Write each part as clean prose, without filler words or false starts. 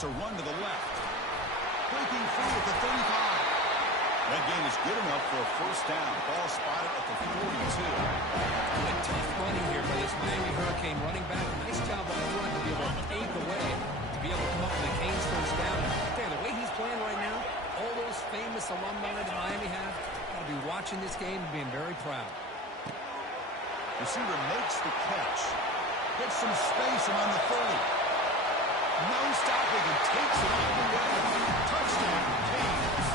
It's a run to the left. Breaking free at the 35. That gain is good enough for a first down. Ball spotted at the 42. Good tough running here by this Miami Hurricane running back. Nice job up front to be able to pave the way, to be able to come up with a Canes first down. The way he's playing right now, all those famous alumni that Miami have, got to be watching this game and being very proud. Receiver makes the catch. Gets some space around the 30. No stopping and takes it all the way. Touchdown, Canes.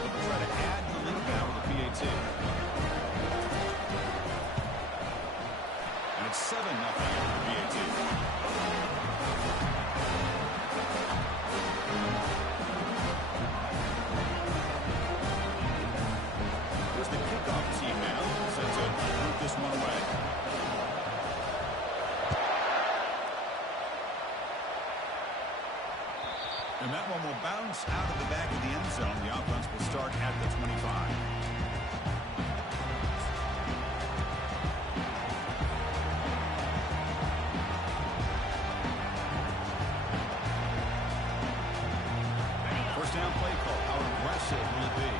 They'll try to add the lead now with the PAT. And it's 7-0 after the PAT. This one away. And that one will bounce out of the back of the end zone. The offense will start at the 25. First down play call. How aggressive will it be?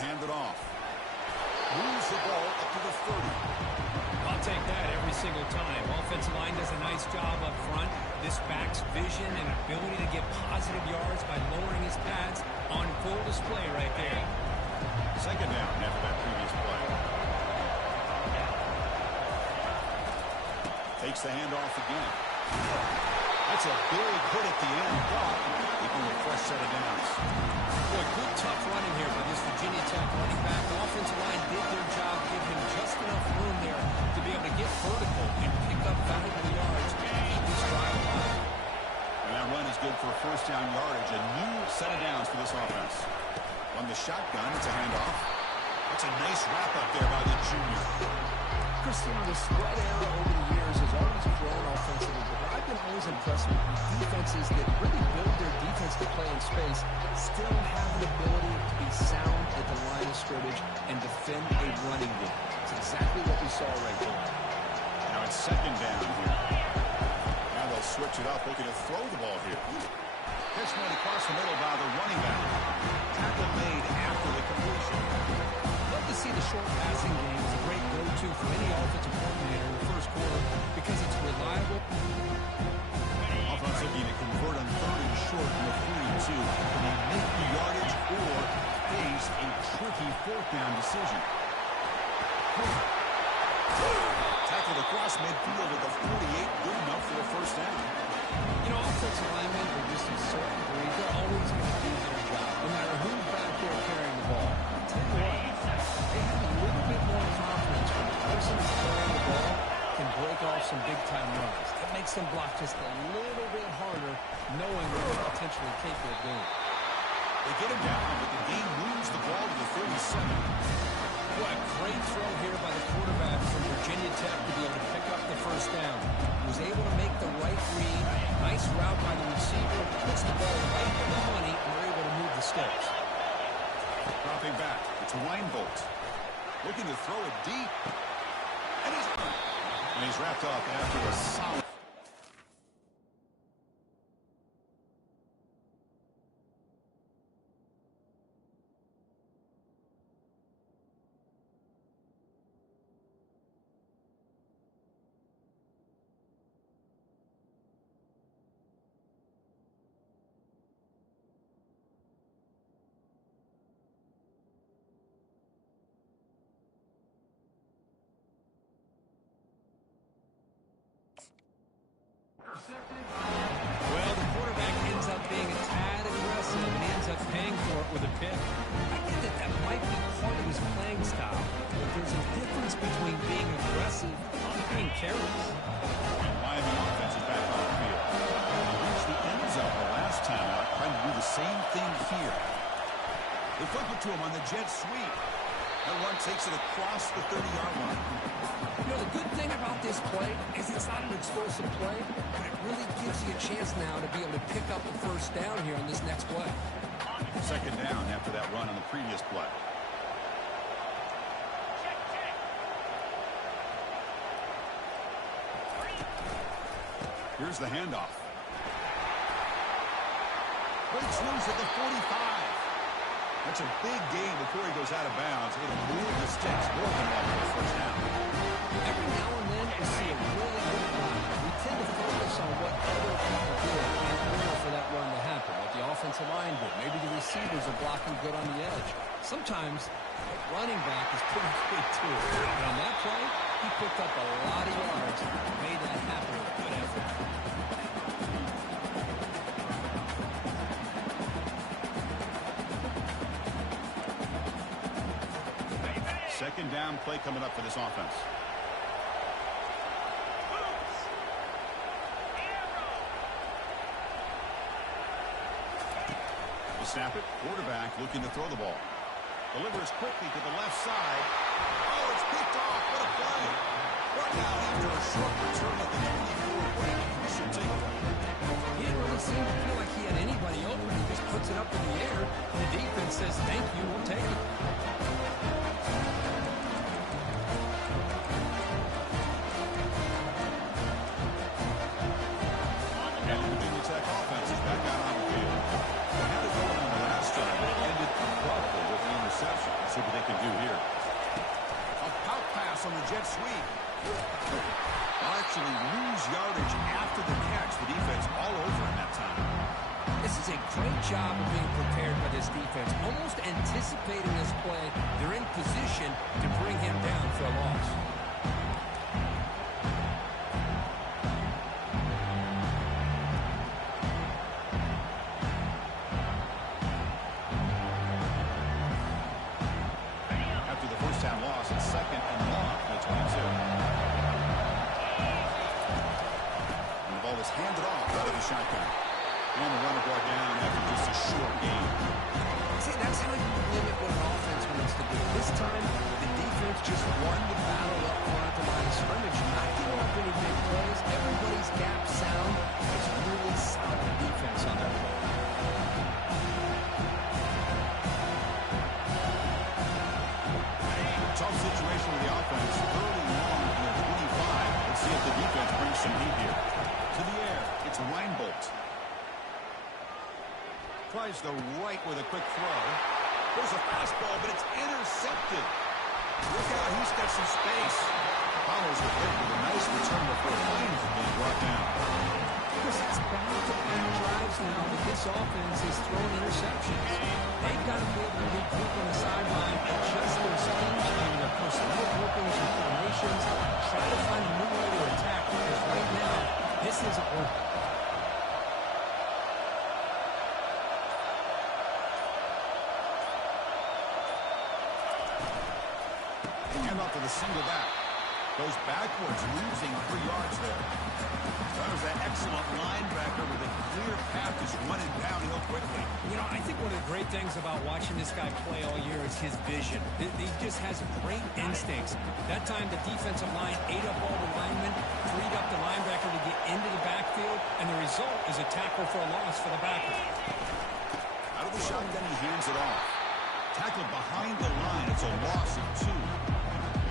Hand it off. Moves the ball up to the 30. I'll take that every single time. Offensive line does a nice job up front. This back's vision and ability to get positive yards by lowering his pads on full display right there. Second down after that previous play. Takes the handoff again. That's a big hit at the end, but he can get a fresh set of downs. Boy, good tough running here by this Virginia Tech running back. The offensive line did their job, give him just enough room there to be able to get vertical and pick up valuable yards to keep this drive alive. And that run is good for first down yardage. A new set of downs for this offense. On the shotgun, it's a handoff. That's a nice wrap up there by the junior. Christian, the spread era over the years has always grown offensively, but I've been always impressed with defenses that really build their defense to play in space, still have the ability to be sound at the line of scrimmage and defend a running game. It's exactly what we saw right there. Now it's second down here. Now they'll switch it up, looking to throw the ball here. Pitch made across the middle by the running back. Tackle made after the completion. Love to see the short passing game. It's a great go-to for any offensive coordinator in the first quarter because it's reliable. Offense looking to convert on third and short from the 42. Can they make the yardage or face a tricky fourth down decision? Tackled across midfield at the 48. Good enough for a first down. You know, offensive linemen are just in certain degrees. They're always going to do their job, no matter who's back there carrying the ball. I'll tell you what, they have a little bit more confidence when the person who's carrying the ball can break off some big-time runs. It makes them block just a little bit harder, knowing what they're potentially capable of doing. They get him down, but the game moves the ball to the 37. What a great throw here by the quarterback from Virginia Tech to be able to pick up the first down. He was able to make the right read. Nice route by the receiver. Puts the ball right in the money, and they're able to move the sticks. Dropping back. It's Reinbolt. Looking to throw it deep. And he's wrapped up after a solid. Well, the quarterback ends up being a tad aggressive and ends up paying for it with a pick. I get that that might be part of his playing style, but there's a difference between being aggressive and being careless. Miami offense is back on the field. They reached the end zone the last time out, trying to do the same thing here. They flip it to him on the jet sweep. That run takes it across the 30-yard line. You know, the good thing about this play is it's not an explosive play, but it really gives you a chance now to be able to pick up the first down here on this next play. Second down after that run on the previous play. Here's the handoff. Breaks loose at the 45. That's a big gain before he goes out of bounds. It'll move the sticks more than enough for a first down. Every now and then we see a really good run. We tend to focus on what other people did in order for that run to happen. What the offensive line did. Maybe the receivers are blocking good on the edge. Sometimes the running back is pretty good too. But on that play, he picked up a lot of yards and made that happen with good effort. Second down play coming up for this offense. They snap it. Quarterback looking to throw the ball. Delivers quickly to the left side. Oh, it's picked off. What a play. Brought down after a short return at the 24 break. This should take it. He didn't really seem to feel like he had anybody open. He just puts it up in the air. The defense says, thank you, we'll take it. See what they can do here. A pop pass on the jet sweep. They'll actually lose yardage after the catch. The defense all over him that time. This is a great job of being prepared by this defense. Almost anticipating this play. They're in position to bring him down for a loss. Tries the right with a quick throw. There's a fastball, but it's intercepted. Look out, he's got some space. Follows the hit with a nice return before finally being brought down. Chris, it's back-to-back drives now that this offense is throwing interceptions. They've got to be able to regroup on the sideline, adjust their schemes, maybe their personnel groupings and formations, try to find a new way to attack, because right now, this isn't working. To the single back. Goes backwards, losing 3 yards there. That was an excellent linebacker with a clear path, just running downhill quickly. You know, I think one of the great things about watching this guy play all year is his vision. He just has great instincts. That time, the defensive line ate up all the linemen, freed up the linebacker to get into the backfield, and the result is a tackle for a loss for the backer. Out of the shotgun, he hands it off. Tackled behind the line. It's a loss of 2.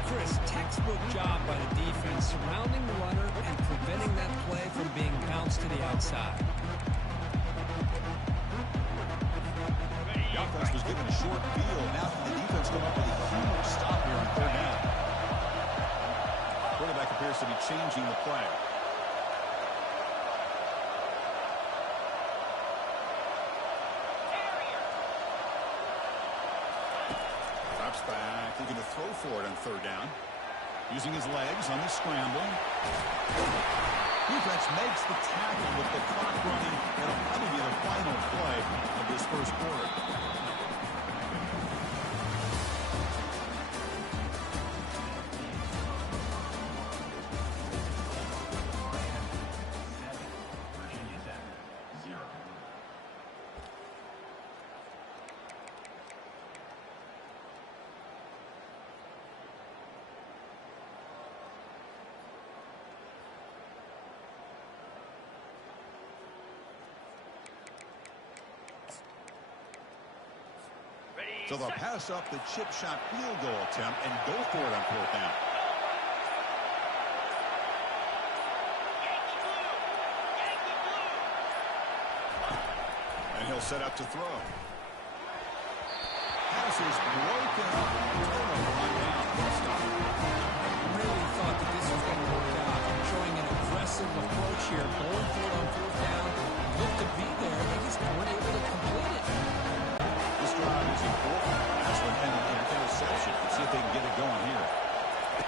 Chris, textbook job by the defense surrounding the runner and preventing that play from being bounced to the outside. The offense was given a short field. Now the defense come up with a huge stop here on third down. Quarterback appears to be changing the play. Drops back, looking to throw for it on third down. Using his legs on the scramble. Defense makes the tackle with the clock running. It'll probably be the final play of this first quarter. So they'll pass up the chip shot field goal attempt and go for it on fourth down. And he'll set up to throw. Pass is broken up. Turnover on down. I really thought that this was going to work out. Showing an aggressive approach here. Going for it on fourth down. Looked to be there. They just weren't able to complete it. This drive is important. That's what ended in an interception. Let's see if they can get it going here.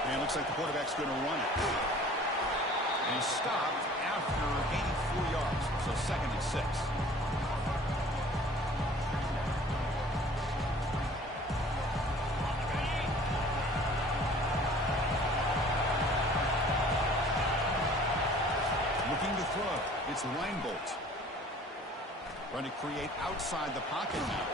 And it looks like the quarterback's going to run it. And he's stopped after 84 yards. So 2nd and 6. Looking to throw. It's Reinbold. Trying to create outside the pocket now.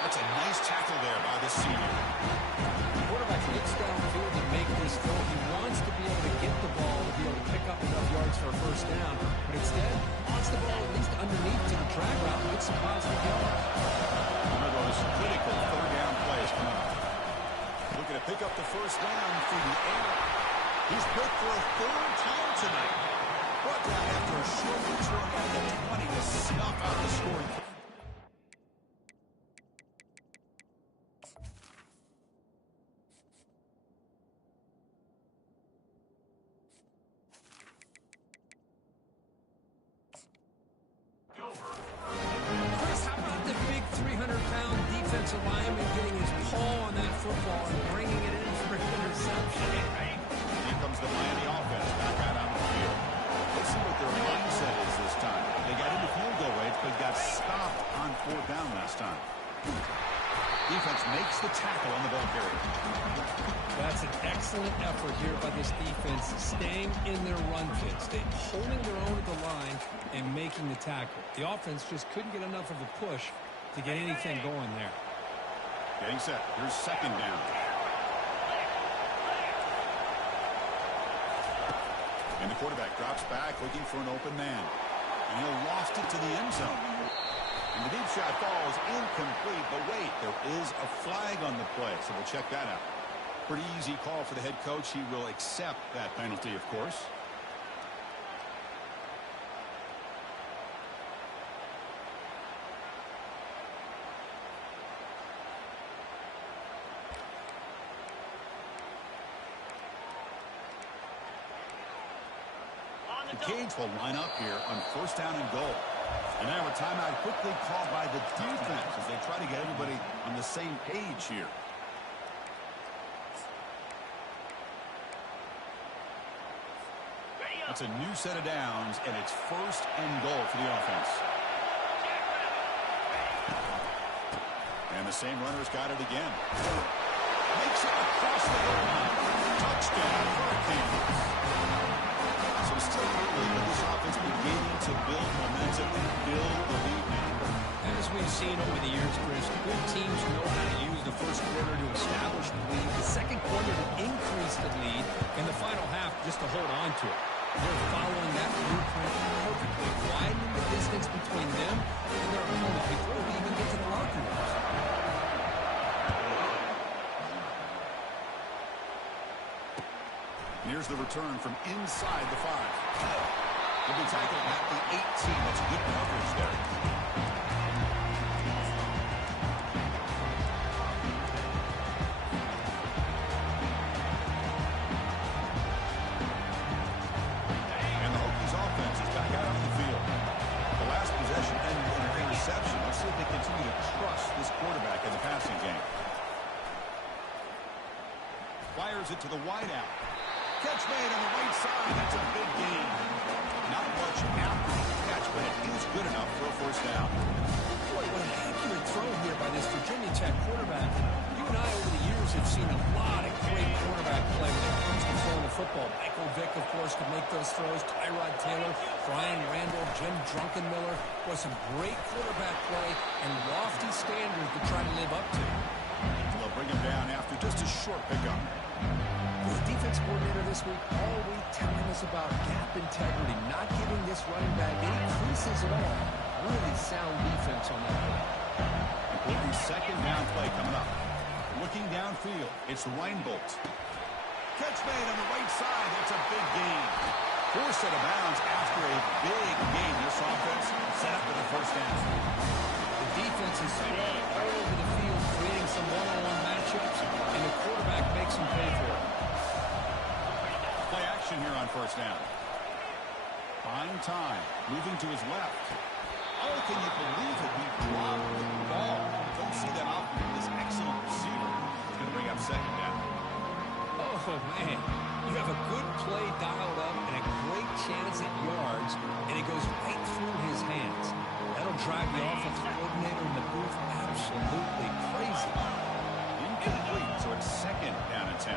That's a nice tackle there by the senior. The quarterback looks downfield to make this throw. He wants to be able to get the ball to be able to pick up enough yards for a first down. But instead, wants the ball at least underneath to the drag route and get some positive yards. One of those critical third down plays come up. Looking to pick up the first down through the air. He's picked for a 3rd time tonight. Brought down after a short return at the 20 to snuff out the scoring. Chris, how about the big 300-pound defensive lineman getting his paw on that football and bringing it in for an interception? Here comes the Miami offense back out on the field. Let's see what their mindset is this time. They got into field goal range, but got stopped on 4th down last time. Defense makes the tackle on the ball carrier. That's an excellent effort here by this defense, staying in their run fits, holding their own at the line and making the tackle. The offense just couldn't get enough of a push to get anything going there. Getting set. Here's 2nd down. And the quarterback drops back looking for an open man. And he'll loft it to the end zone. And the deep shot falls incomplete. But wait, there is a flag on the play. So we'll check that out. Pretty easy call for the head coach. He will accept that penalty, of course. The Canes will line up here on 1st down and goal. And now a timeout quickly called by the defense as they try to get everybody on the same page here. That's a new set of downs, and it's 1st and goal for the offense. And the same runner's got it again. Makes it across the goal line. Touchdown, Hurricanes. So still early, but this offense beginning to build momentum and build the lead now. As we've seen over the years, Chris, good teams know how to use the first quarter to establish the lead, the second quarter to increase the lead, and the final half just to hold on to it. They're following that blueprint perfectly, widening the distance between them and their opponent before we even get to the locker rooms. Here's the return from inside the 5. He'll be tackled at the 18. That's good coverage there. And the Hokies offense is back out on the field. The last possession ended in an interception. Let's see if they continue to trust this quarterback in the passing game. Fires it to the wideout. Catch made on the right side. That's a big gain. Not much after the catch, but it is good enough for a 1st down. Boy, what an accurate throw here by this Virginia Tech quarterback. You and I, over the years, have seen a lot of great quarterback play when it comes to throwing the football. Michael Vick, of course, could make those throws. Tyrod Taylor, Brian Randall, Jim Druckenmiller. Was some great quarterback play and lofty standards to try to live up to. They'll bring him down after just a short pickup. The defense coordinator this week all week telling us about gap integrity, not giving this running back any creases at all. Really sound defense on that play. Completely second down play coming up. Looking downfield, it's Reinbolt. Catch made on the right side. That's a big gain. Forced out of bounds after a big gain. This offense set up with a first down. The defense is spread all over the field, creating some one-on-one matchups, and the quarterback makes them pay for it. Play action here on first down. Buying time. Moving to his left. Oh, can you believe it? He dropped the ball. Don't see that often from this excellent receiver. He's going to bring up second down. Oh, man. You have a good play dialed up and a great chance at yards, and it goes right through his hands. That'll drive the offensive coordinator in the booth absolutely crazy. Incomplete, so it's second down and 10.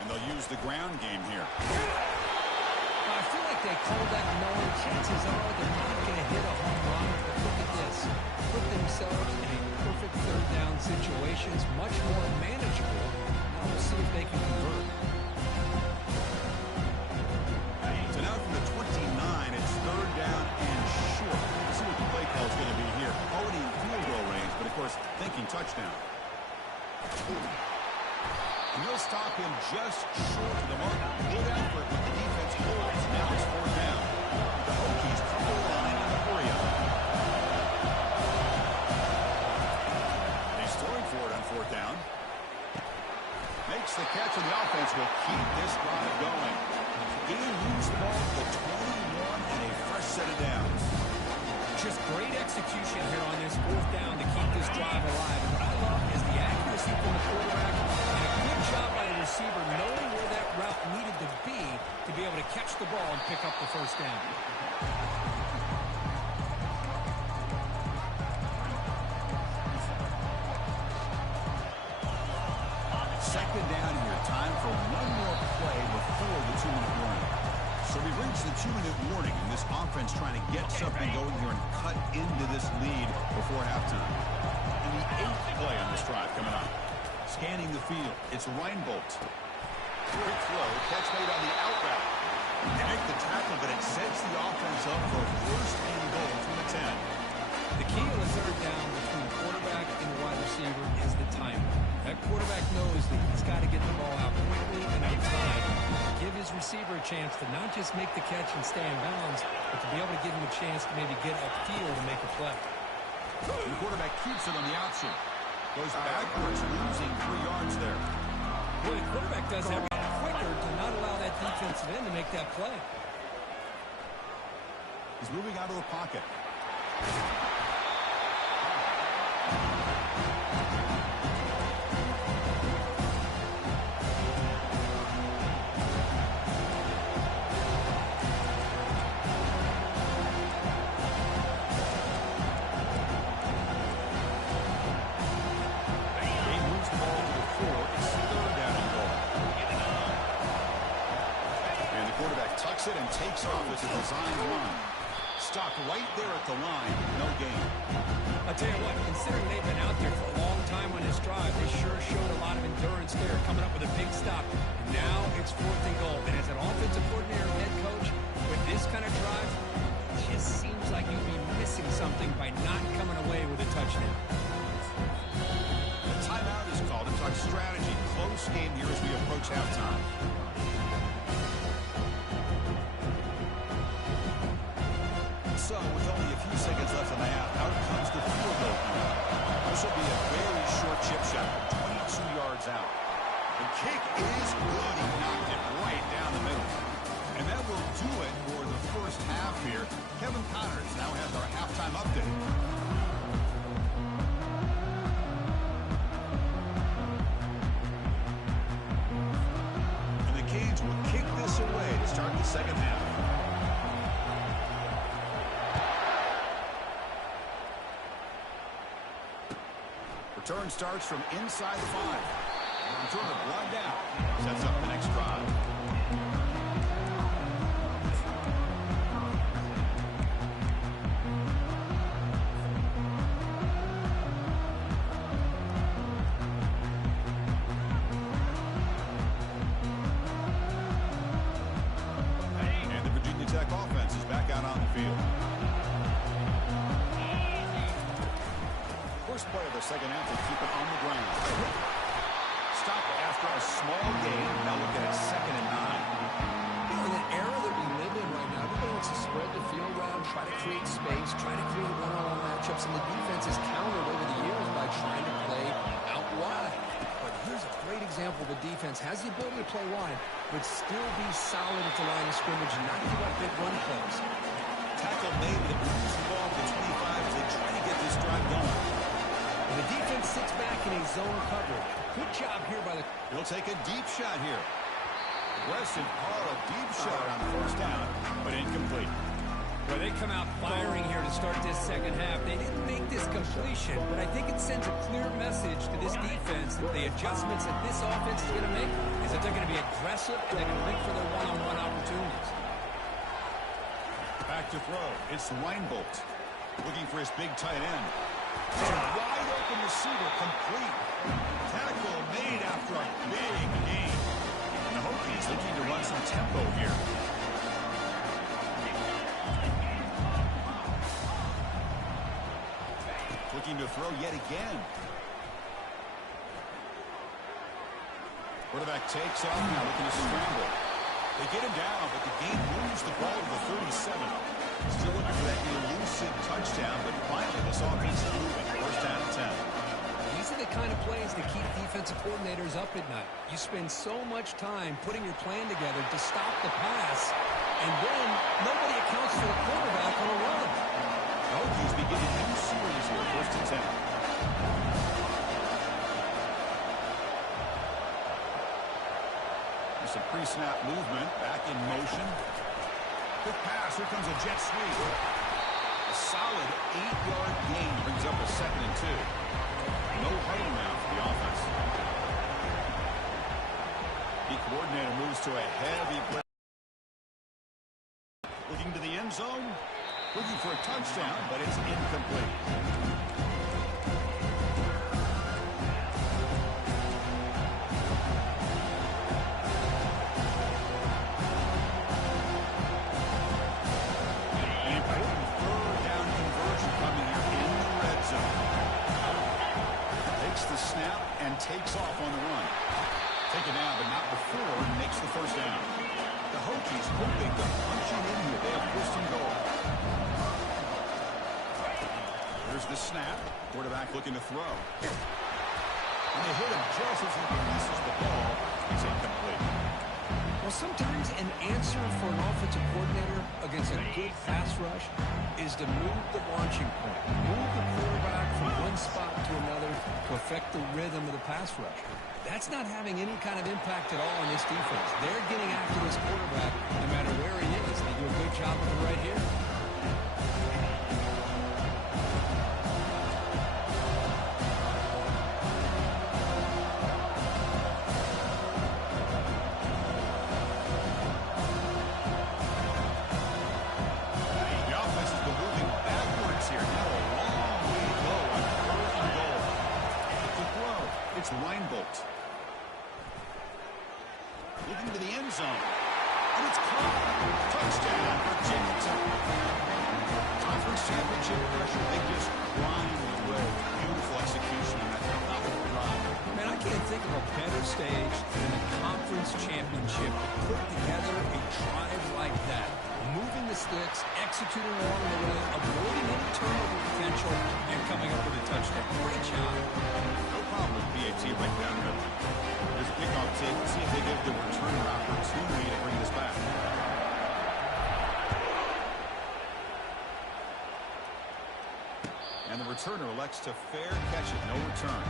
And they'll use the ground game here. I feel like they called that knowing chances are they're not going to hit a home run. But look at this. Put themselves in a perfect third down situations, much more manageable. Now we'll see if they can convert. So now from the 29, it's third down and short. Let's see what the play call is going to be here. Already in field goal range, but of course thinking touchdown. And he'll stop him just short of the mark. Good effort, but the defense holds. Now it's fourth down. The Hokies come to the line on the hurry-up. He's throwing for it on fourth down. Makes the catch, and the offense will keep this drive going. Gain moves the ball to the 21 and a fresh set of downs. Just great execution here on this fourth down to keep this drive alive. And what I love is the accuracy from the quarterback and a good job by the receiver knowing where that route needed to be able to catch the ball and pick up the first down. Second down here. Time for one more play before the 2-minute warning. So we've reached the 2-minute warning, and this offense trying to get something going here and cut into this lead before halftime. And the 8th play on this drive coming up. Scanning the field, it's Reinbolt. Quick throw, catch made on the out route. They make the tackle, but it sets the offense up for first and goal from the 10. The key on the third down between the quarterback and the wide receiver is the timing. That quarterback knows that he's got to get the ball out quickly and on time. Give his receiver a chance to not just make the catch and stay in bounds, but to be able to give him a chance to maybe get upfield and make a play. The quarterback keeps it on the outside. Goes backwards, losing 3 yards there. Well, the quarterback does everything quicker to not allow that defensive end to make that play. He's moving out of the pocket. It and takes off with a designed run. Stopped right there at the line. No gain. I'll tell you what, considering they've been out there for a long time on this drive, they sure showed a lot of endurance there, coming up with a big stop. Now it's fourth and goal. And as an offensive coordinator and head coach, with this kind of drive, it just seems like you'd be missing something by not coming away with a touchdown. The timeout is called to talk strategy. Close game here as we approach halftime. So, with only a few seconds left in the half, out comes the field goal. This will be a very short chip shot, 22 yards out. The kick is good. He knocked it right down the middle. And that will do it for the first half here. Kevin Connors now has our halftime update. And the Canes will kick this away to start the second half. Return starts from inside the 5. Return to blood down. Sets up the next drive. And the Virginia Tech offense is back out on the field. first play of the second half to keep it on the ground. Stop after a small gain. Now looking at 2nd and 9. In the era that we live in right now, everybody wants to spread the field around, try to create space, try to create one-on-one matchups, and the defense has countered over the years by trying to play out wide. But here's a great example of a defense has the ability to play wide, but still be solid at the line of scrimmage and not give up big run plays. Tackle made that moves the ball to 25 as they try to get this drive going. And the defense sits back in a zone coverage. Good job here by the... He'll take a deep shot here. Aggressive call, a deep shot on 1st down, but incomplete. Well, they come out firing here to start this second half. They didn't make this completion, but I think it sends a clear message to this defense that the adjustments that this offense is going to make is that they're going to be aggressive and they're going to look for their one-on-one opportunities. Back to throw. It's Reinbolt looking for his big tight end. Wide open receiver, complete. Tackle made after a big gain. And the Hokies looking to run some tempo here. Looking to throw yet again. Quarterback takes off now, looking to scramble. They get him down, but the game moves the ball to the 37. Still looking for that elusive touchdown, but finally this offense is moving. 1st down and 10. These are the kind of plays that keep defensive coordinators up at night. You spend so much time putting your plan together to stop the pass, and then nobody accounts for the quarterback on a run. The Hokies begin a new series here. 1st and 10. Some pre-snap movement, back in motion. Quick pass, here comes a jet sweep. A solid 8-yard gain brings up a 2nd and 2. No huddle now for the offense. The coordinator moves to a heavy blitz. Looking to the end zone. Looking for a touchdown, but it's incomplete. Takes off on the run. Taken down, but not before, and makes the 1st down. The Hokies hoping to punch it in here. They have 1st and goal. Here's the snap. Quarterback looking to throw. And they hit him just as he releases the ball. It's incomplete. Well, sometimes an answer for an offensive coordinator against a good pass rush is to move the launching point. Move the quarterback from one spot to another to affect the rhythm of the pass rush. That's not having any kind of impact at all on this defense. They're getting after this quarterback no matter where he is. They do a good job of it right here. Reinbolt. Looking to the end zone. And it's caught. Touchdown, Virginia Tech. Conference championship pressure. They just grind away. Beautiful execution on that phenomenal drive. Man, I can't think of a better stage than the conference championship to put together a drive like that. Moving the sticks, executing along the way, avoiding any turnover potential, and coming up with a touchdown. Great job. No problem with PAT right down the middle. There's a kickoff take. Let's see if they give the returner opportunity to bring this back. And the returner elects to fair catch it. No return.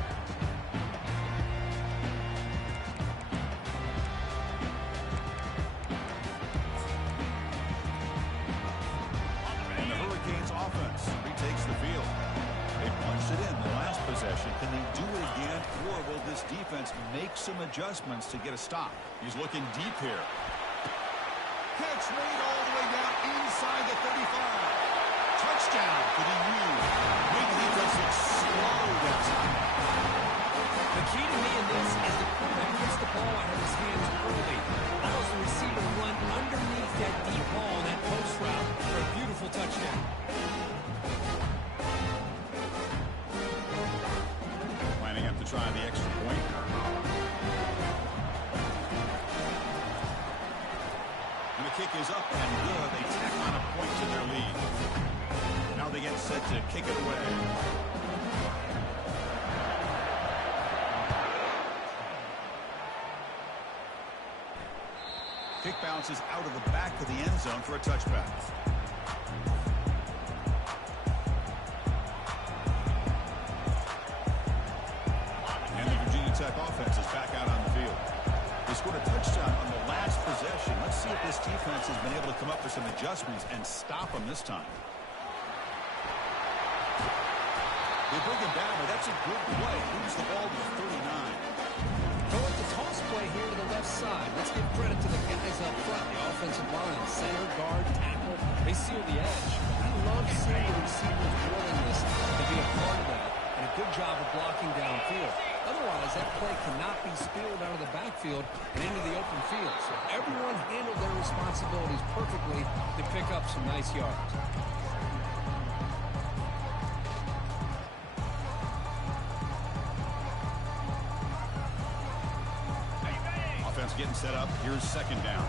Retakes the field. They punched it in the last possession. Can they do it again, or will this defense make some adjustments to get a stop? He's looking deep here. Catch made all the way down inside the 35. Touchdown for the U. Big defense explode at time. The key to me in this is the quarterback gets the ball out of his hands early. Allows the receiver to run underneath that deep ball, that post route, for a beautiful touchdown. try the extra point. And the kick is up and good. They tack on a point to their lead. Now they get set to kick it away. Kick bounces out of the back of the end zone for a touchback. And the Virginia Tech offense is back out on the field. They scored a touchdown on the last possession. Let's see if this defense has been able to come up with some adjustments and stop them this time. They bring him down, but that's a good play. Moves the ball to the 39. Go with the toss play here to the left side. Let's give credit to the guys up front. The offensive line, center, guard, tackle. They seal the edge. I love seeing the receivers' willingness to be a part of that. And a good job of blocking downfield. Otherwise, that play cannot be spilled out of the backfield and into the open field. So everyone handled their responsibilities perfectly to pick up some nice yards. Getting set up. Here's second down.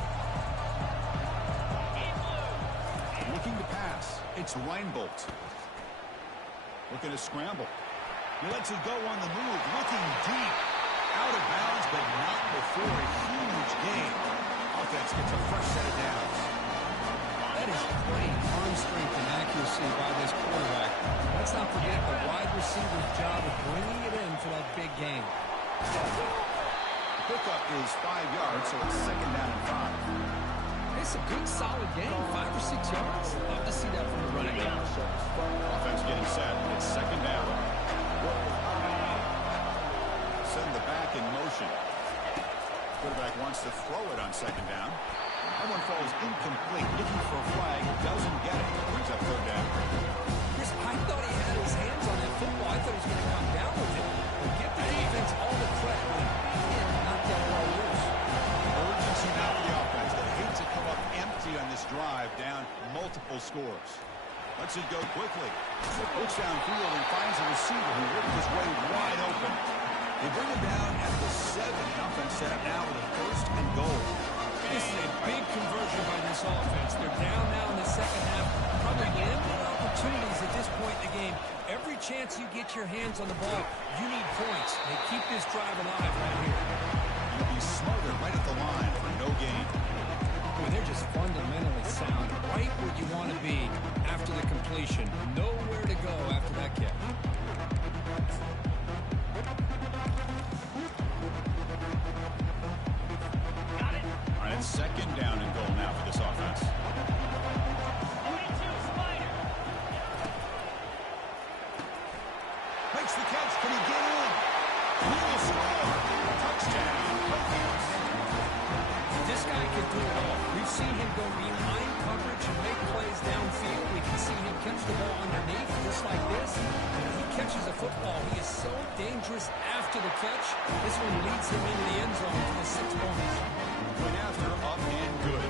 Looking to pass. It's Reinbold. Looking to scramble. He lets it go on the move. Looking deep. Out of bounds, but not before a huge gain. Offense gets a fresh set of downs. That is great arm strength and accuracy by this quarterback. Let's not forget the wide receiver's job of bringing it in for that big gain. Pickup is 5 yards, so it's second down and 5. It's a good, solid game, 5 or 6 yards. Love to see that from the running game. Offense getting set. It's second down. Send the back in motion. Quarterback wants to throw it on second down. That one falls incomplete. Looking for a flag. Doesn't get it. Brings up third down. Chris, I thought he had his hands on that football. I thought he was going to come down with it. But give the defense all the credit. Urgency now for the offense. They hate to come up empty on this drive, down multiple scores. Lets it go quickly. Looks downfield and finds a receiver who ripped his way wide open. They bring him down at the 7. The offense set up now with a first and goal. This is a big conversion by this offense. They're down now in the second half. Probably limited opportunities at this point in the game. Every chance you get your hands on the ball, you need points. They keep this drive alive right here. He'll be smothered right at the line for no gain. Boy, they're just fundamentally sound. Right where you want to be after the completion. Nowhere to go after that kick. All right, it's second down and goal now for this offense. Makes the catch. Can he get in? He will score. Touchdown. This guy can do it all. We've seen him go behind coverage and make plays downfield. We can see him catch the ball underneath, just like this. And when he catches a football, he is so dangerous after the catch. This one leads him into the end zone for the 6 points. Went after, up and good.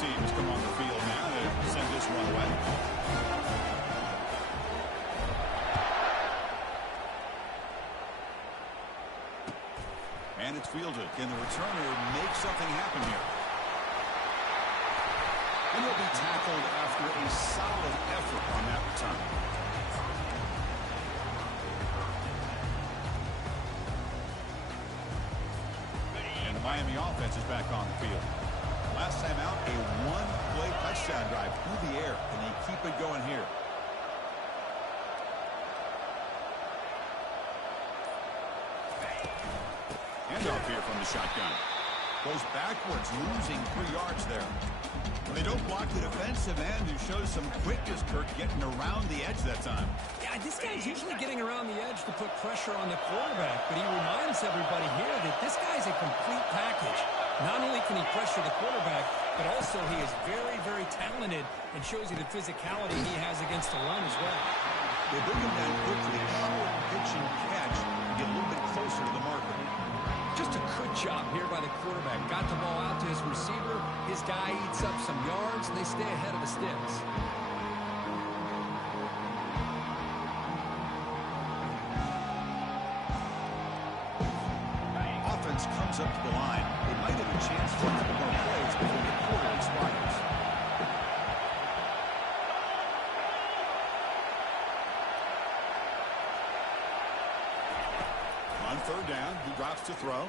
Teams come on the field now to send this one away. And it's fielded. Can the returner make something happen here? And he'll be tackled after a solid effort on that return. And the Miami offense is back on the field. Last time out, a one-play touchdown drive through the air. Can they keep it going here? Handoff here from the shotgun. Goes backwards, losing 3 yards there. They don't block the defensive end, who shows some quickness, Kirk, getting around the edge that time. Yeah, this guy's usually getting around the edge to put pressure on the quarterback, but he reminds everybody here that this guy's a complete package. Not only can he pressure the quarterback, but also he is very, very talented and shows you the physicality he has against the run as well. They bring him down quickly, short pitch and catch, and get a little bit closer to the marker. Just a job here by the quarterback. Got the ball out to his receiver. His guy eats up some yards, and they stay ahead of the sticks. Offense comes up to the line. They might have a chance for a couple more plays before the quarter expires. On third down, he drops to throw.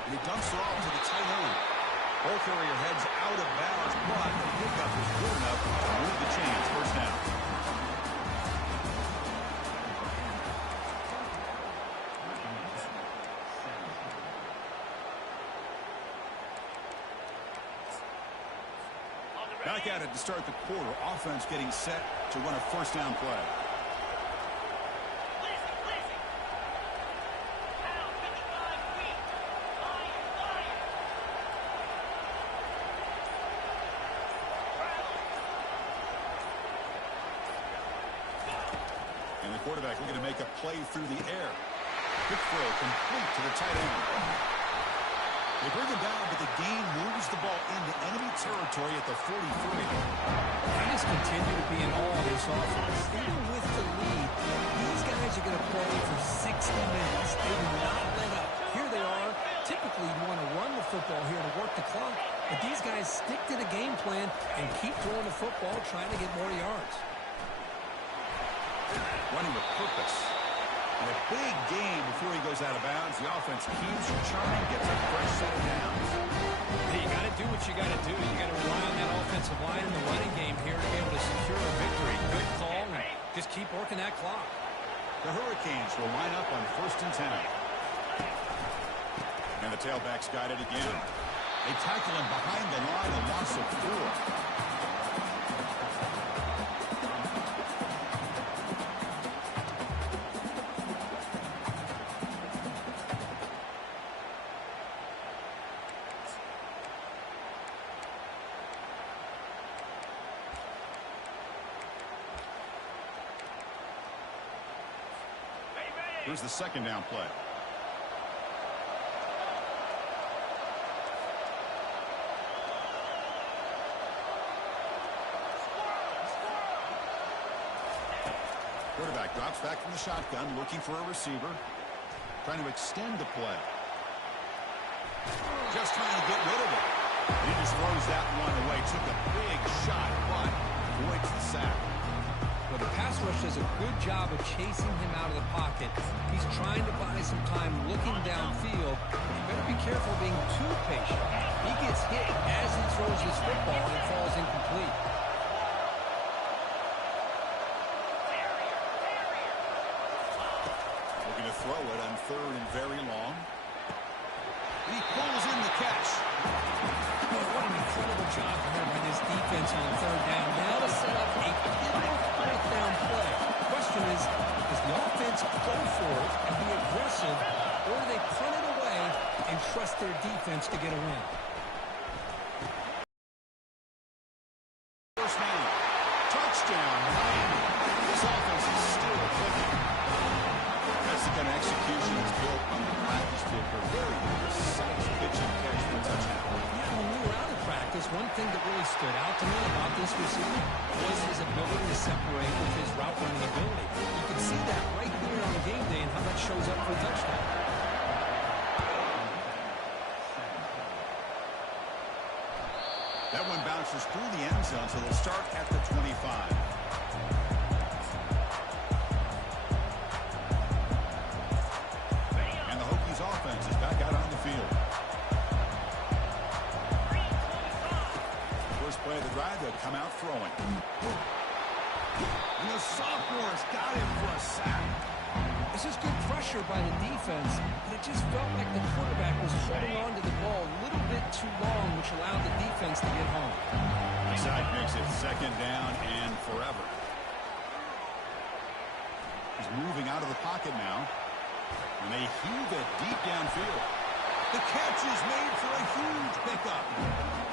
And he dumps it off to the tight end. Ball carrier heads out of bounds, but the pickup is good enough to move the chains. First down. Back at it to start the quarter. Offense getting set to run a first down play. And the quarterback looking to make a play through the air. Quick throw complete to the tight end. They bring him down, but the gain moves the ball into enemy territory at the 43. I just continue to be in awe of this offense. Even with the lead, these guys are going to play for 60 minutes. They do not let up. Here they are. Typically, you want to run the football here to work the clock, but these guys stick to the game plan and keep throwing the football, trying to get more yards. Running with purpose. And a big game before he goes out of bounds. The offense keeps churning, gets a fresh set of downs. Hey, you got to do what you got to do. You got to rely on that offensive line in the running game here to be able to secure a victory. Good call, and just keep working that clock. The Hurricanes will line up on 1st and 10. And the tailback's got it again. They tackle him behind the line, a loss of 4. Here's the second down play. Quarterback drops back from the shotgun, looking for a receiver. Trying to extend the play. Just trying to get rid of it. He just throws that one away. Took a big shot, but avoids the sack. Well, the pass rush does a good job of chasing him out of the pocket. He's trying to buy some time looking downfield. You better be careful being too patient. He gets hit as he throws his football and it falls incomplete. Looking to throw it on 3rd and very long. And he pulls in the catch. Oh, what an incredible job here by this defense on 3rd down. Now to set up a pivotal 4th down play. The question is, does the offense go for it and be aggressive, or do they punt it away and trust their defense to get a win? First down. Touchdown, Miami. This offense is still clicking. That's the kind of execution that's built on the practice field for very precise pitching catch for a touchdown. Yeah, when we were out of practice, one thing that really stood out to me about this receiver was his ability to separate with his route running ability. You can see that right here on game day and how that shows up for a touchdown. That one bounces through the end zone, so they'll start at the 25. And the Hokies offense is back out on the field. First play of the drive, they'll come out throwing. And the sophomore's got him for a sack. This is good pressure by the defense, but it just felt like the quarterback was holding on to the ball a little bit too long, which allowed the defense to get home. The sack makes it 2nd down and forever. He's moving out of the pocket now, and they heave it deep downfield. The catch is made for a huge pickup.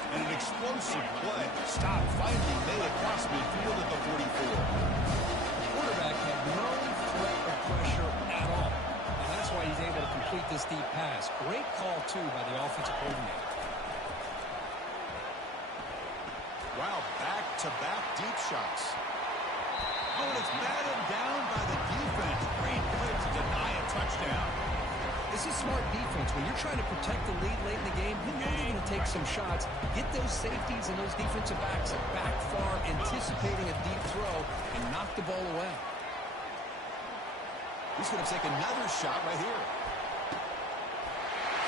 And an explosive play. Stop finally made across midfield at the 44. The quarterback had no threat of pressure at all. And that's why he's able to complete this this deep pass. Great call, too, by the offensive coordinator. Wow, back-to-back deep shots. Oh, and it's batted down by the defense. Great play to deny a touchdown. This is smart defense. When you're trying to protect the lead late in the game, you know you're going to take some shots, get those safeties and those defensive backs back far, anticipating a deep throw, and knock the ball away. He's going to take another shot right here.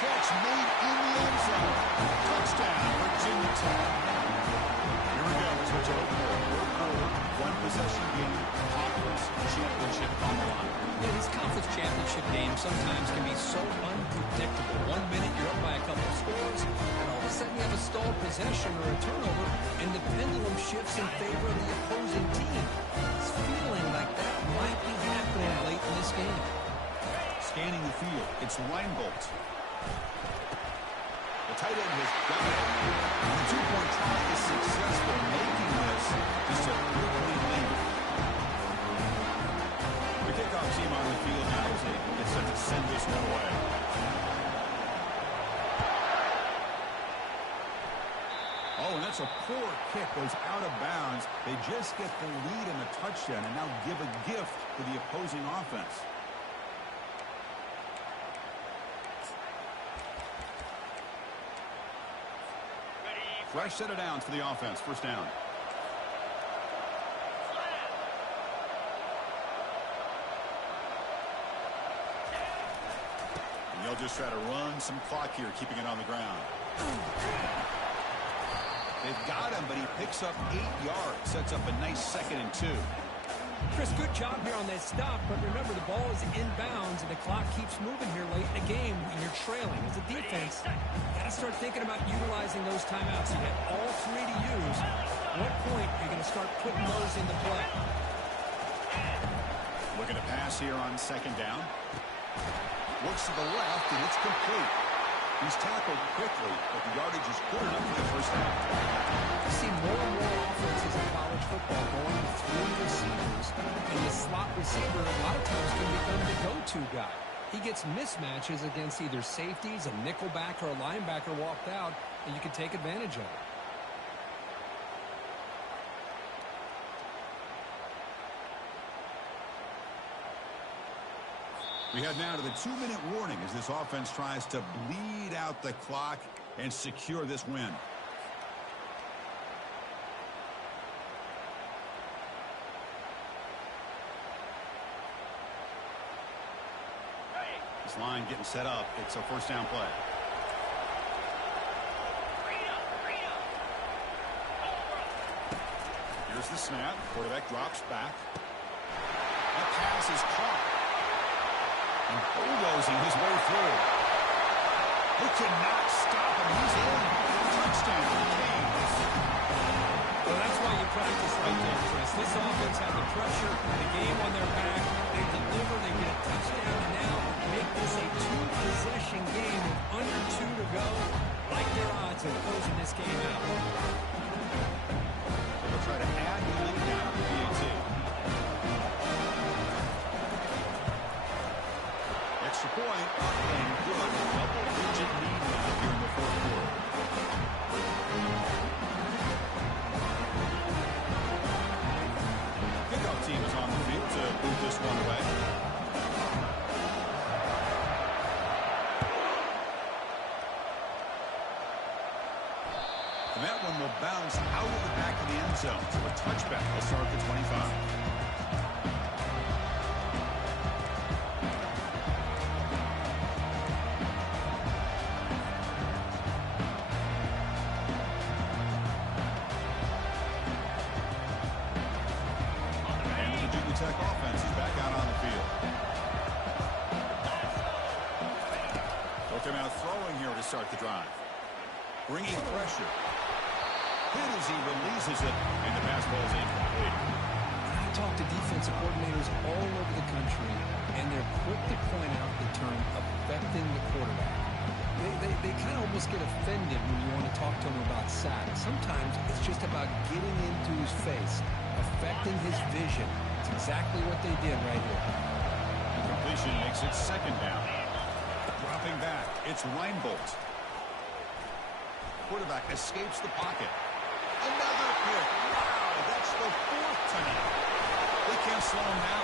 Catch made in the end zone. Touchdown, Virginia Tech. Here we go. Let's switch over to one possession game, conference championship on the line. Yeah, these conference championship games sometimes can be so unpredictable. 1 minute you're up by a couple of scores, and all of a sudden you have a stalled possession or a turnover, and the pendulum shifts in favor of the opposing team. It's feeling like that might be happening late in this game. Scanning the field, it's Reinbolt. The tight end has got it. And the two-point try is successful, making this just a quickly lead. The kickoff team on the field now is it's set to send this one away. Oh, and that's a poor kick. Goes out of bounds. They just get the lead in the touchdown and now give a gift to the opposing offense. Fresh set of downs for the offense. First down. And they'll just try to run some clock here, keeping it on the ground. They've got him, but he picks up 8 yards. Sets up a nice 2nd and 2. Chris, good job here on that stop, but remember the ball is inbounds and the clock keeps moving here late in the game and you're trailing. As a defense, you got to start thinking about utilizing those timeouts. You have all 3 to use. At what point are you going to start putting those into play? Looking to pass here on 2nd down. Looks to the left, and it's complete. He's tackled quickly, but the yardage is good enough for the first down. I see more and more offenses in college football going with 3 receivers, and the slot receiver a lot of times can become the go-to guy. He gets mismatches against either safeties, a nickelback, or a linebacker walked out, and you can take advantage of it. We head now to the 2-minute warning as this offense tries to bleed out the clock and secure this win. This line getting set up. It's a first down play. Here's the snap. Quarterback drops back. That pass is caught. And bulldozing his way through. He cannot stop him. He's in. Touchdown for the Canes. Well, that's why you practice right there, Chris. This offense had the pressure, the game on their back. They deliver, they get a touchdown, and now make this a 2-possession game with under 2 to go. Like their odds of closing this game out. They'll try to add the lead down to the PAT. Extra point, up and good. Double-digit lead now here in the 4th quarter. Kickoff team is on the field to move this one away. And that one will bounce out of the back of the end zone. So a touchback will start at the 25. Tech offense is back out on the field. They'll come out throwing here to start the drive. Bringing pressure. Hit as he releases it, and the pass ball is incomplete. I talk to defensive coordinators all over the country, and they're quick to point out the term affecting the quarterback. They kind of almost get offended when you want to talk to them about sacks. Sometimes it's just about getting into his face, affecting his vision. It's exactly what they did right here. The completion makes it 2nd down. Wow, dropping back. It's Reinbold. Quarterback escapes the pocket. Another pick. Wow, that's the fourth tonight. They can't slow him down.